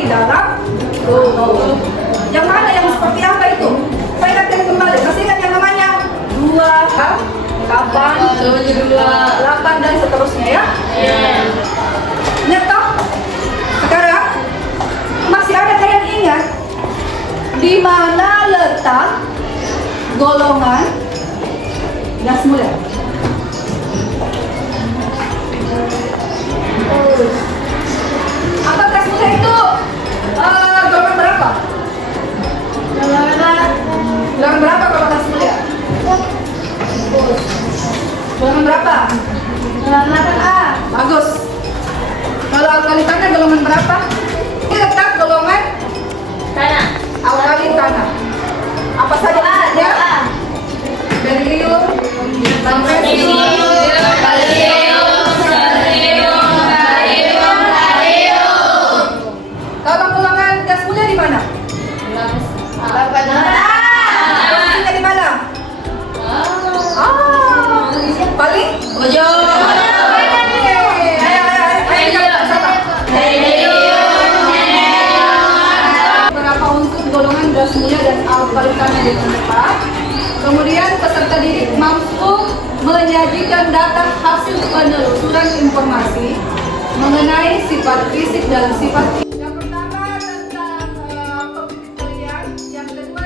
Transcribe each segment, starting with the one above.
di dalam tubuh. Yang mana yang seperti apa itu? Saya ingatkan kembali. Masih ingat yang namanya 2, 8 dan seterusnya ya? Ingat toh? Sekarang masih ada yang ingat di mana letak golongan gas mulia? Apa gas mulia itu golongan berapa? Golongan berapa kalau gas mulia? Golongan berapa? Golongan A. Bagus. Kalau alkali tanah golongan berapa? Ini letak golongan Tanah. alkali tanah. Apa saja ya? Berium, magnesium, kalau golongan gas mulia di mana? Posisinya di mana? Paling ujung. Berapa unsur golongan gas mulia dan alkali tanah di tempat. Kemudian peserta didik mampu menyajikan data hasil penelusuran informasi mengenai sifat fisik dan sifat. Yang pertama tentang pembuktian, yang kedua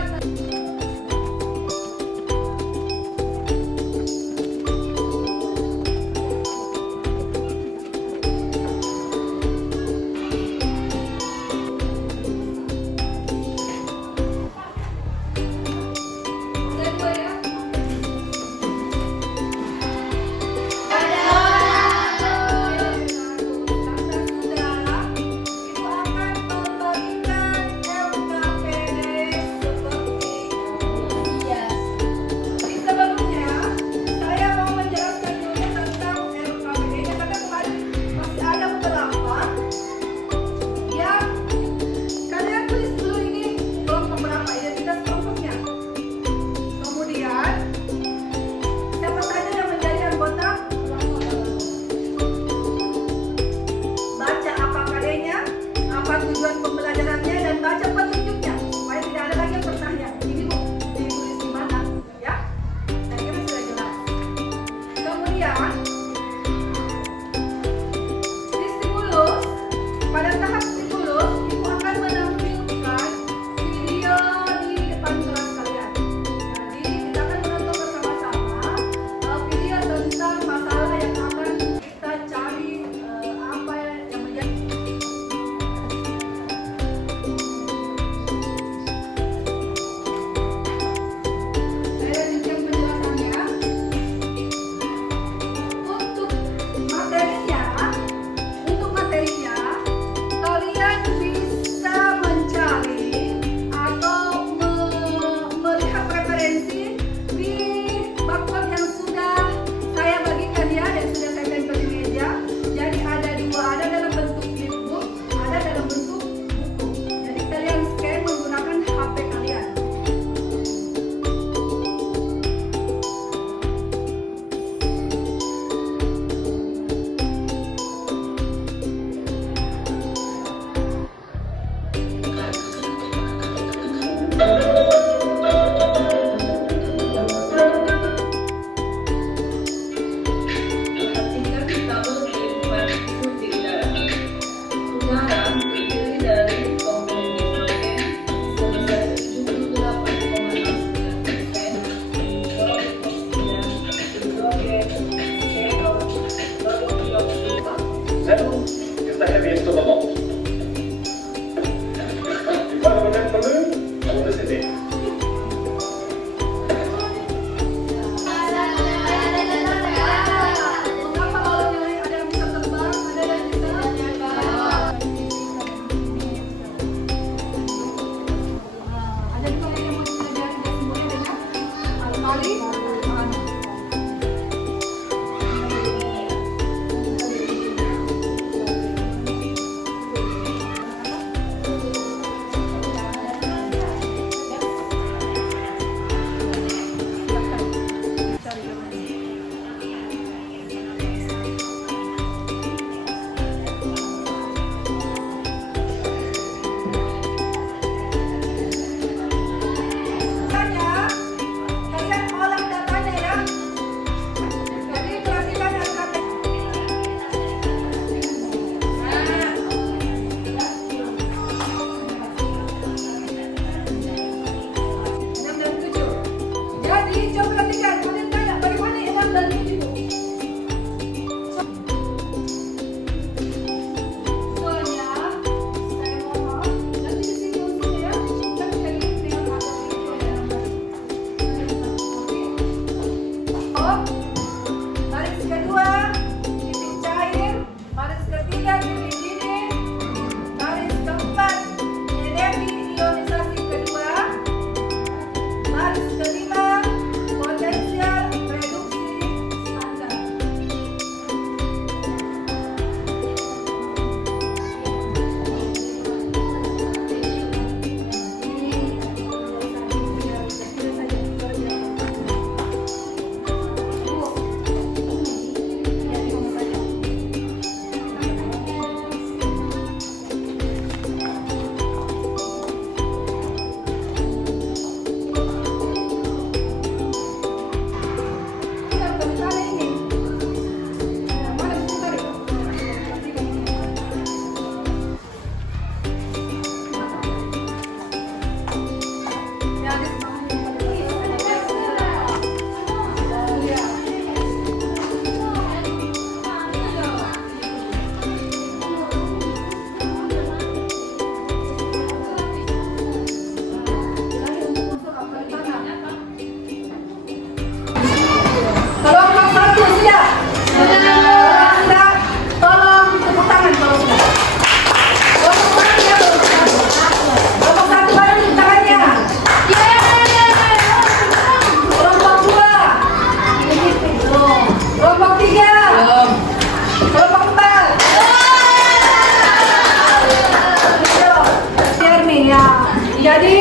Jadi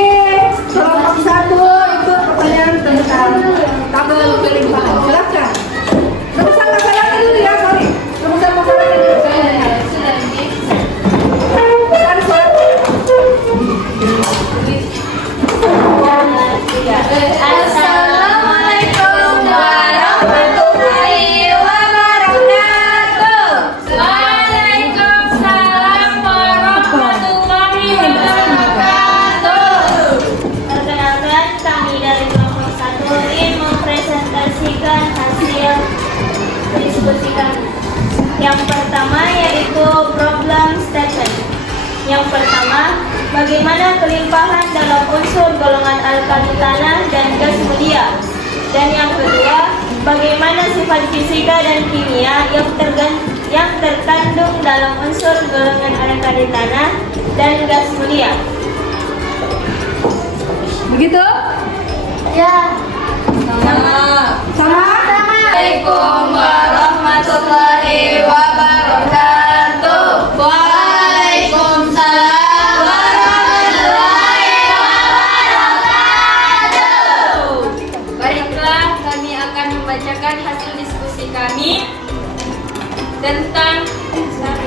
kelompok 1 ikut pertanyaan tentang tabel kelimpahan. Silakan. Rumusan masalahnya dulu ya, sorry. Rumusan masalahnya dulu. Assalamualaikum warahmatullahi wabarakatuh. Waalaikumsalam warahmatullahi wabarakatuh. Perkenalkan, kami dari kelompok 1 ingin mempresentasikan hasil diskusi kami. Yang pertama yaitu problem statement. Yang pertama, bagaimana kelimpahan dalam unsur golongan alkali tanah dan gas mulia. Dan yang kedua, bagaimana sifat fisika dan kimia yang terkandung dalam unsur golongan alkali tanah dan gas mulia. Begitu? Ya. Sama. Assalamualaikum warahmatullahi wabarakatuh. Waalaikumsalam warahmatullahi wabarakatuh. Baiklah, kami akan membacakan hasil diskusi kami tentang kelimpahan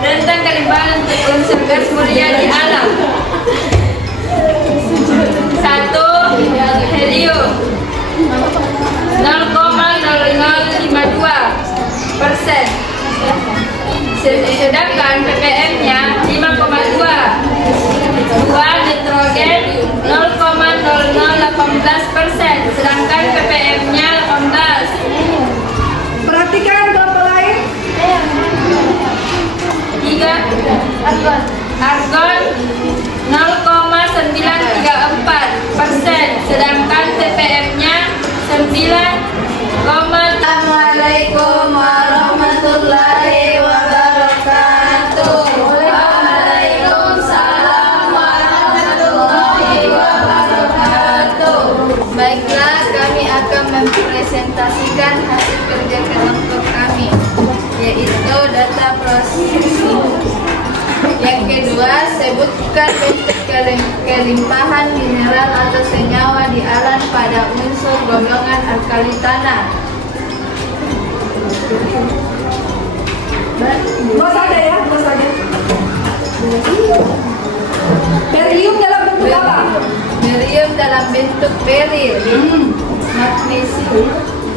tentang kelimpahan unsur gas mulia di alam. 1. Helium 0,0052%, sedangkan ppm-nya 5,2. 2. Nitrogen 0,0018%, sedangkan ppm-nya 18. Perhatikan kelompok lain. 3. Argon 0,934%, sedangkan ppm-nya 9. Assalamualaikum warahmatullahi wabarakatuh. Waalaikumsalam warahmatullahi wabarakatuh. Baiklah, kami akan mempresentasikan hasil kerja kelompok kami, yaitu data processing. Yang kedua, sebutkan bentuk kelimpahan mineral atau senyawa di alam pada unsur golongan alkali tanah. Bos ada ya, bos ada. Berium dalam bentuk apa? Berium dalam bentuk beril.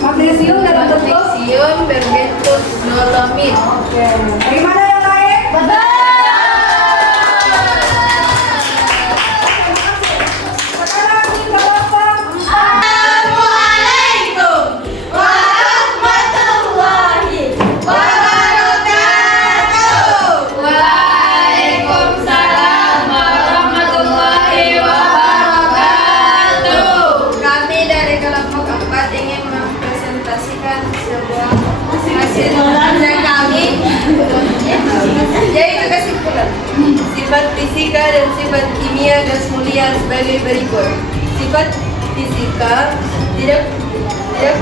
Magnesium dalam bentuk. Magnesium berbentuk dolomit. Oke. Bagaimana yang lain? Betul. Sekarang di kelompok. Assalamualaikum warahmatullahi wabarakatuh. Waalaikumsalam warahmatullahi wabarakatuh. Kami dari kelompok 4 ingin mempresentasikan sebuah hasil kerja kami, yaitu kesimpulan sifat fisika dan sifat kimia gas mulia sebagai berikut. Sifat fisika: tidak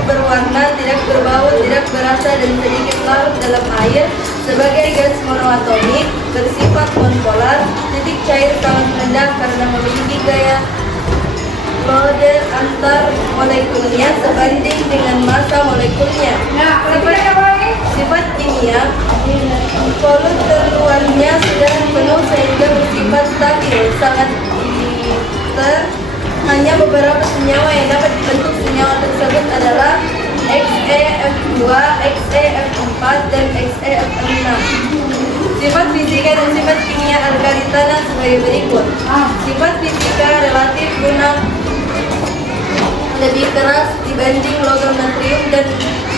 berwarna, tidak berbau, tidak berasa dan sedikit larut dalam air sebagai gas monoatomik, bersifat nonpolar, titik cair sangat rendah karena memiliki gaya Lode antar molekulnya sebanding dengan massa molekulnya. Nah, perhatikan yang lain. Sifat kimia: poluteruannya sudah penuh sehingga bersifat stabil, sangat liter. Hanya beberapa senyawa yang dapat dibentuk senyawa tersebut adalah XeF2, XeF4, dan XeF6. Sifat fisika dan sifat kimia alkali tanah sebagai berikut. Sifat fisika: relatif guna lebih keras dibanding logam natrium dan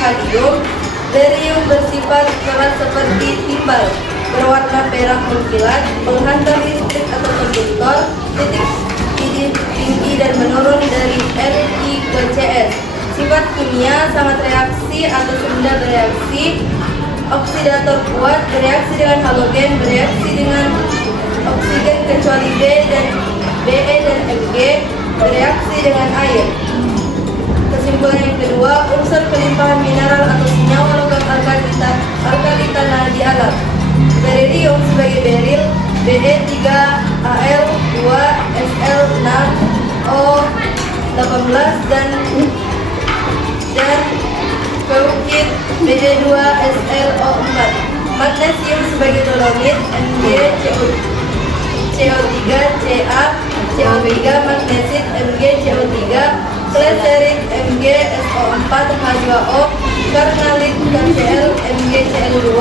kalium. Berium bersifat keras seperti timbal, berwarna perak mengkilat, penghantar listrik atau konduktor, titik tinggi dan menurun dari Li ke Cs. Sifat kimia: sangat reaksi atau rendah bereaksi, oksidator kuat, bereaksi dengan halogen, bereaksi dengan oksigen kecuali Be dan Mg, bereaksi dengan air. Kesimpulan yang kedua, unsur kelimpahan mineral atau senyawa logam alkali tanah barium sebagai beril Be3, Al2, Sl6, O18 dan feukit Be2, SlO4. Magnesium sebagai dolomit MgCO3, Ca, CO3, magnesit MgCO3, kleserit MgSO4, H2O, karnalit KCl MgCl2,